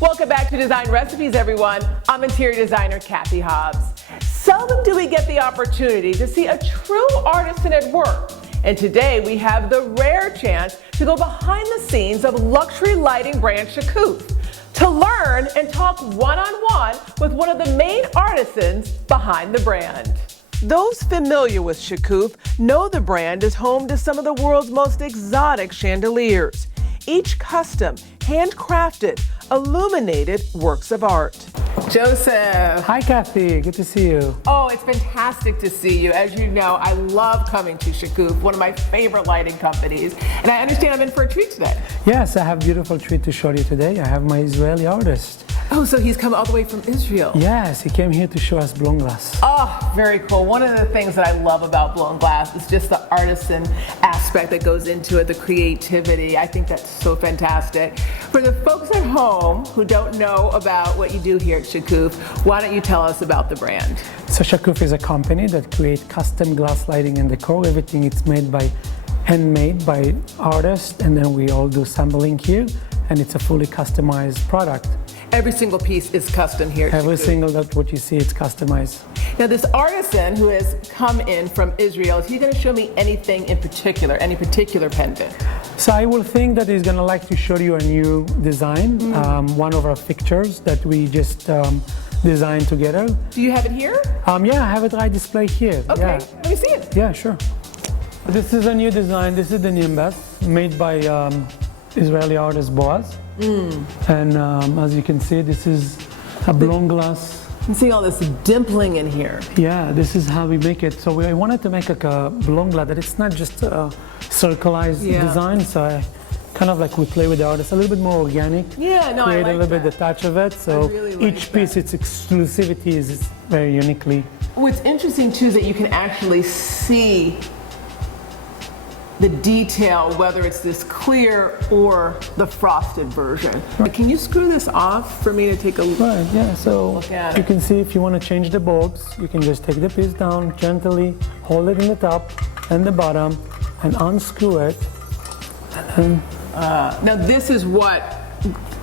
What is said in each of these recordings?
Welcome back to Design Recipes, everyone. I'm interior designer Cathy Hobbs. Seldom do we get the opportunity to see a true artisan at work. And today we have the rare chance to go behind the scenes of luxury lighting brand Shakuff to learn and talk one-on-one with one of the main artisans behind the brand. Those familiar with Shakuff know the brand is home to some of the world's most exotic chandeliers, each custom, handcrafted, illuminated works of art. Joseph. Hi, Cathy. Good to see you. Oh, it's fantastic to see you. As you know, I love coming to Shakuff, one of my favorite lighting companies. And I understand I'm in for a treat today. Yes, I have a beautiful treat to show you today. I have my Israeli artist. Oh, so he's come all the way from Israel. Yes, he came here to show us blown glass. Oh, very cool. One of the things that I love about blown glass is just the artisan aspect that goes into it, the creativity. I think that's so fantastic. For the folks at home who don't know about what you do here at Shakuff, why don't you tell us about the brand? So Shakuff is a company that creates custom glass lighting and decor. Everything is made by handmade by artists, and then we all do sampling here, and it's a fully customized product. Every single piece is custom here at Every Shakuff. single that what you see, it's customized. Now this artisan who has come in from Israel, is he going to show me anything in particular, any particular pendant? So I will think that he's gonna like to show you a new design, one of our fixtures that we just designed together. Do you have it here? Yeah, I have it right displayed here. Okay, Yeah. let me see it. Yeah, sure. This is a new design. This is the Nimbus, made by Israeli artist Boaz. And as you can see, this is a blown glass. You can see all this dimpling in here. Yeah, this is how we make it. So I wanted to make like a blown glass that it's not just a circularized design. So I kind of like we play with the artist a little bit more organic. Yeah, no, I create like a little bit that. the touch of it. So really like each piece, its exclusivity is very uniquely. What's interesting too is that you can actually see the detail, whether it's this clear or the frosted version. Can you screw this off for me to take a look? Right, yeah, so Look at you it. can see if you want to change the bulbs, you can just take the piece down gently, hold it in the top and the bottom, and unscrew it. And Now this is what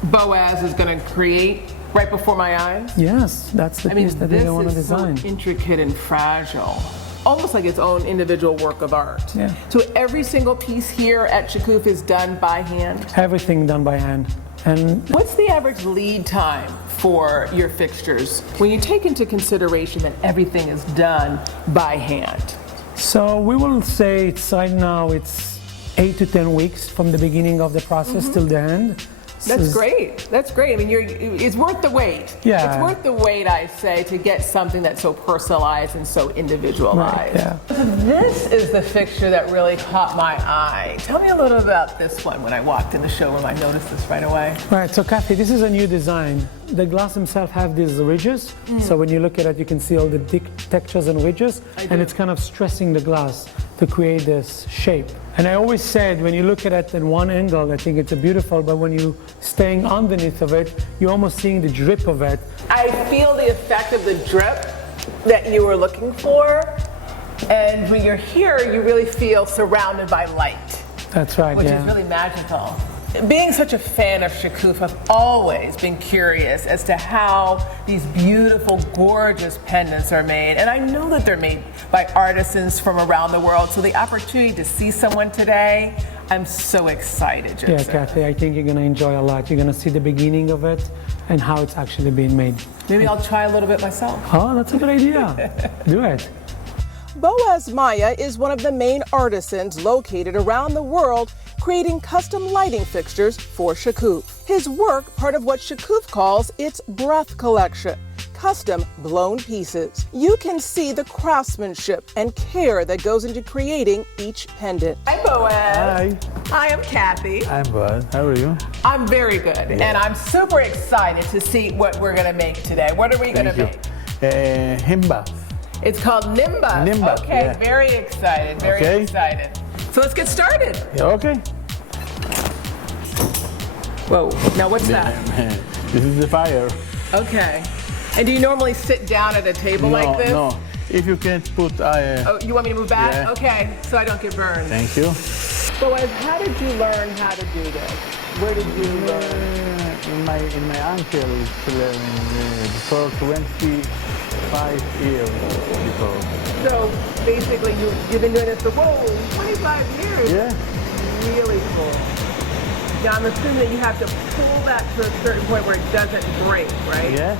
Boaz is going to create right before my eyes. yes, that's the I mean, piece that this they want to is so design. intricate and fragile. Almost like its own individual work of art. Yeah. So every single piece here at Shakuff is done by hand. Everything done by hand. And What's the average lead time for your fixtures when you take into consideration that everything is done by hand? so we will say it's right now it's 8 to 10 weeks from the beginning of the process till the end. That's great. That's great. I mean, it's worth the wait. Yeah. It's worth the wait, I say, to get something that's so personalized and so individualized. Right, yeah. So this is the fixture that really caught my eye. Tell me a little about this one. When I walked in the showroom, I noticed this right away. Right, so Cathy, this is a new design. The glass himself have these ridges, so when you look at it, you can see all the thick textures and ridges, and it's kind of stressing the glass to create this shape. And I always said, when you look at it at one angle, I think it's beautiful, but when you staying underneath of it, you're almost seeing the drip of it. I feel the effect of the drip that you were looking for, and when you're here, you really feel surrounded by light, That's right, which yeah. is really magical. Being such a fan of Shakuff, I've always been curious as to how these beautiful, gorgeous pendants are made. And I know that they're made by artisans from around the world. So the opportunity to see someone today, I'm so excited, Yeah, Joseph. Cathy, I think you're going to enjoy a lot. You're going to see the beginning of it and how it's actually being made. Maybe I'll try a little bit myself. Oh, that's a good idea. Do it. Boaz Maya is one of the main artisans located around the world creating custom lighting fixtures for Shakuff. His work, part of what Shakuff calls its breath collection, custom blown pieces. You can see the craftsmanship and care that goes into creating each pendant. Hi, Boaz. Hi, Hi, I'm Cathy. I'm Bud. How are you? I'm very good, and I'm super excited to see what we're gonna make today. What are we gonna make? Himba. It's called Nimbus. Nimbus, Okay, yeah. very excited, very Okay. excited. So let's get started. Yeah, okay. Whoa, now what's that? This is the fire. Okay. And do you normally sit down at a table like this? No. If you can't put, Oh, you want me to move back? Yeah. Okay, so I don't get burned. thank you. Boaz, how did you learn how to do this? Where did you learn? In my uncle for 25 years before. So basically, you've been doing this for 25 years. Yeah. Really cool. Now I'm assuming that you have to pull that to a certain point where it doesn't break, right? Yeah.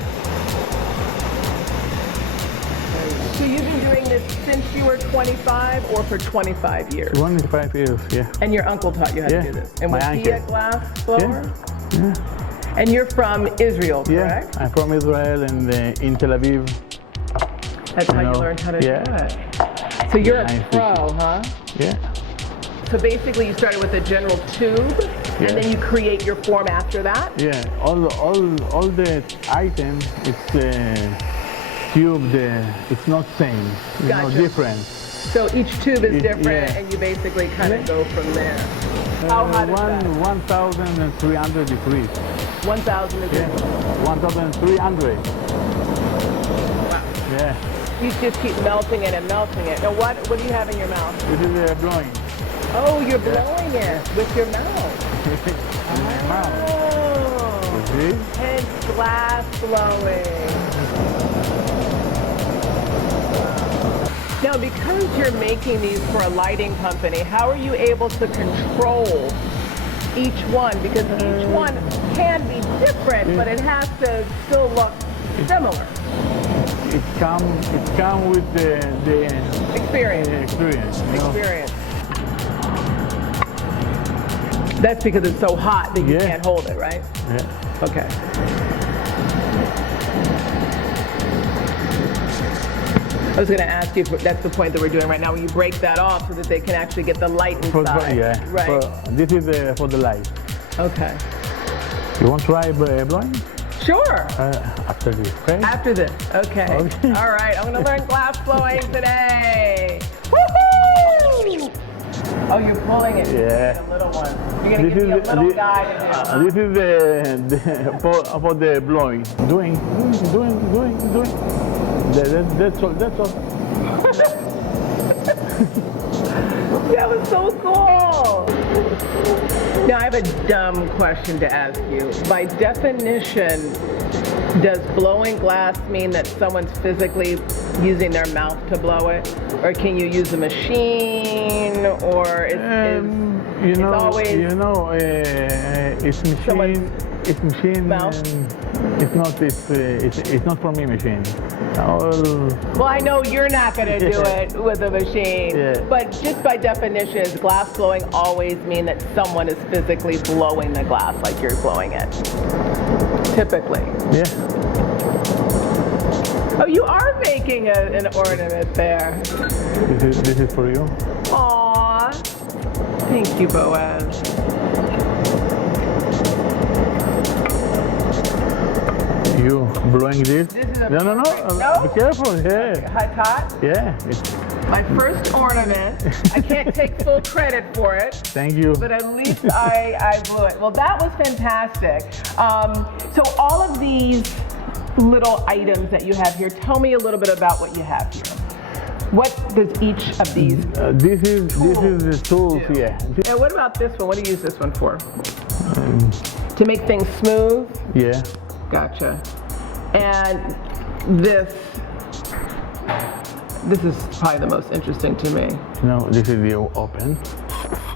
So you've been doing this since you were 25 or for 25 years? 25 years, yeah. And your uncle taught you how to do this? And my was he a uncle. glass blower? Yeah. And you're from Israel, Yeah, correct? I'm from Israel and in Tel Aviv. That's how you know, learned how to yeah. do it. So you're a I pro, huh? Yeah. So basically you started with a general tube, and then you create your form after that? Yeah, all the items, it's tube, it's not same, Gotcha. different. So each tube is different, yeah. and you basically kind of go from there. How hot is that? 1,300 degrees. 1,000 is Yeah, 1,300. Wow. Yeah, You just keep melting it and melting it. Now what do you have in your mouth? this is blowing. Oh, you're blowing it with your mouth. In my mouth. Oh, You see? hence glass blowing. Now, because you're making these for a lighting company, how are you able to control each one? Because each one can be different, but it has to still look similar. It come with the Experience. experience. You know? Experience. That's because it's so hot that you Yeah. can't hold it, right? Yeah. Okay. I was going to ask you, if that's the point that we're doing right now, where you break that off so that they can actually get the light inside. Yeah. Right. This is for the light. Okay. You want to try blowing? Sure. After this, okay? After this. Okay. Okay. All right. I'm going to learn glass blowing today. Woohoo! Oh, you're pulling it. Yeah. The little one. You're going to give me a little guy to do. This is for the blowing. Doing. That's all. That was so cool. Now I have a dumb question to ask you. By definition, does blowing glass mean that someone's physically using their mouth to blow it? Or can you use a machine? Or it's always it's machine. someone's It's machine. mouth? It's not for me machine. Well, I know you're not going to do it with a machine, Yeah. but just by definition, does glass blowing always mean that someone is physically blowing the glass like you're blowing it? Typically. Yeah. Oh, you are making an ornament there. This is for you. Aww. Thank you, Boaz. You blowing this? This is a No. No? Be careful. Yeah. Hot? Yeah. My first ornament. I can't take full credit for it, Thank you. but at least I blew it. Well, that was fantastic. So all of these little items that you have here, tell me a little bit about what you have here. What does each of these This is the tools. do? Yeah. And what about this one? What do you use this one for? To make things smooth? Yeah. Gotcha. And this is probably the most interesting to me. No, this is the open.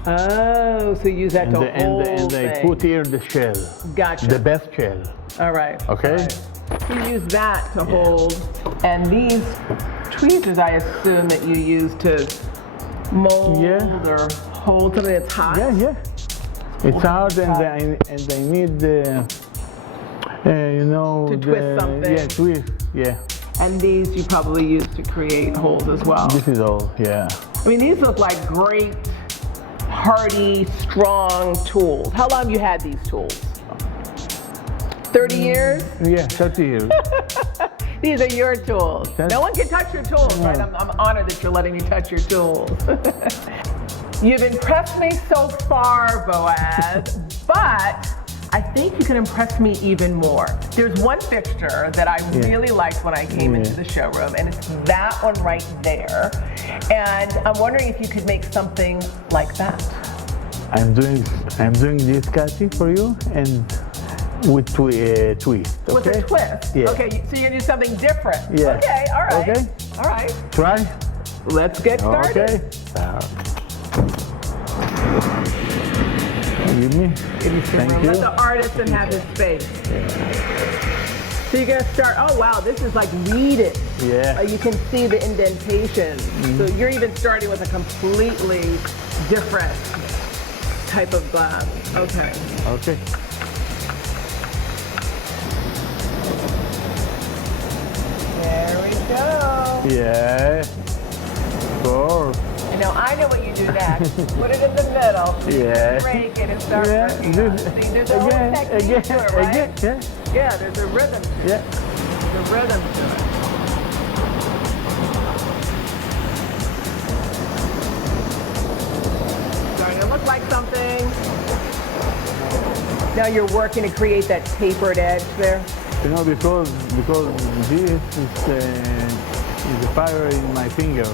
Oh, so you use that to hold And I things. put here the shell. Gotcha. The best shell. All right. Okay. All right. So you use that to hold, and these tweezers, I assume that you use to mold or hold something that's hot. Yeah. It's hard, and I need To twist something. Yeah, twist. Yeah. And these you probably use to create holes as well. This is all. Yeah. I mean, these look like great, hardy, strong tools. How long have you had these tools? 30 years? Yeah, 30 years. These are your tools. No one can touch your tools, right? I'm honored that you're letting me touch your tools. You've impressed me so far, Boaz, but I think you can impress me even more. There's one fixture that I really liked when I came into the showroom, and it's that one right there. And I'm wondering if you could make something like that. I'm doing this, Cathy, for you, and with twist, okay? With a twist. Yeah. Okay, so you're gonna do something different. Yeah. Okay, all right. Okay. All right. Try. Let's get started. Okay. Give me. Thank Let you. the artisan have his space. So you're gonna start, oh wow, this is like weeded. Yeah. You can see the indentation. So you're even starting with a completely different type of glass. Okay. Okay. There we go. Yeah. Four. And now I know what you do next. Put it in the middle. Yeah. Break it and start Yeah. working on it. See, there's a whole technique to it, right? Again. Yeah. Yeah, there's a rhythm to it. Yeah. There's a rhythm to it. Starting to look like something. Now you're working to create that tapered edge there. You know, because this is the fire in my finger.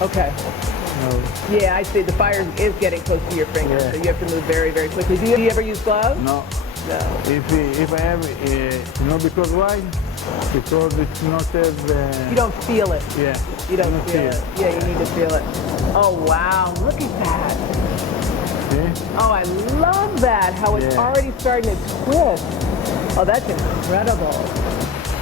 Okay. You know. Yeah, I see. The fire is getting close to your finger, Yeah. so you have to move very, very quickly. Do you ever use gloves? No. No. If I have, you know, because why? Because it's not as. You don't feel it. Yeah. You don't not feel it. Yeah, you need to feel it. Oh, wow. Look at that. Yeah. Oh, I love that, how it's Yeah. already starting to twist. Oh, that's incredible.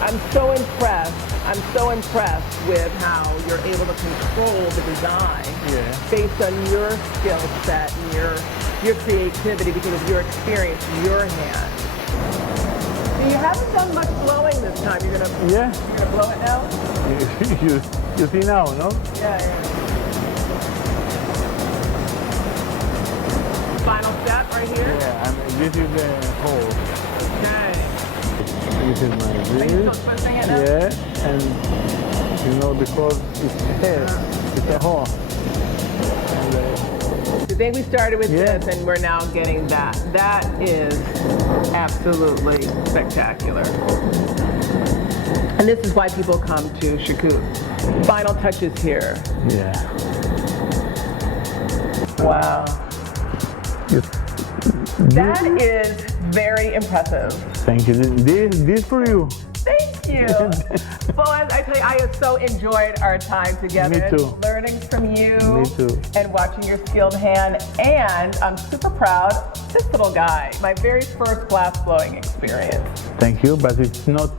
I'm so impressed. I'm so impressed with how you're able to control the design Yeah. based on your skill set and your creativity because of your experience in your hand. So you haven't done much blowing this time. You're gonna Yeah. blow it now? you see now, no? Yeah. Final step right here. Yeah. This is the hole. Okay. This is my Are you still wrist. twisting it now? Yeah. And you know, because it's a hole. And, I think we started with Yeah. this and we're now getting that. That is absolutely spectacular. And this is why people come to Shakuff. Final touches here. yeah. Wow. Yes. That is very impressive. Thank you. This for you. Thank you. Boaz, I tell you, I have so enjoyed our time together. Me too. Learning from you. Me too. And watching your skilled hand. And I'm super proud of this little guy. My very first glass blowing experience. Thank you, but it's not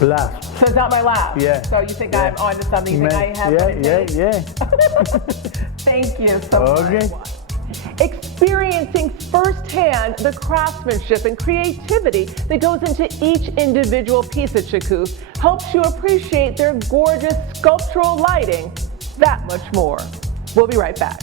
last. So it's not my last. Yeah. So you think Yeah. I'm onto something? You think I have what it takes? Yeah. Thank you so Okay. much. Experiencing firsthand the craftsmanship and creativity that goes into each individual piece at Shakuff helps you appreciate their gorgeous sculptural lighting that much more. We'll be right back.